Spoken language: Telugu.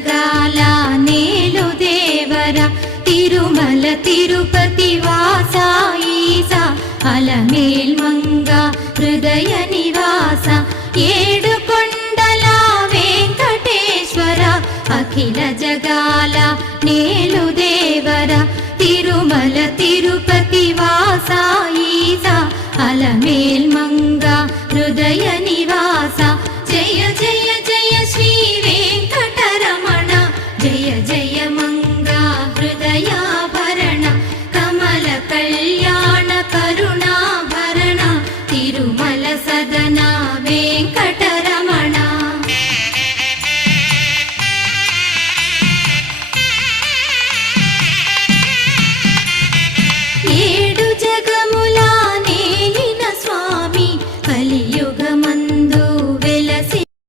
జగాల నేలు దేవర తిరుమల తిరుపతి వాస ఈసా అలమేల్ మంగ హృదయ నివాస ఏడు కొండల వెంకటేశ్వర అఖిల జగాల నేలు దేవర తిరుమల తిరుపతి వాస ఈసా అలమేల్ మంగ హృదయ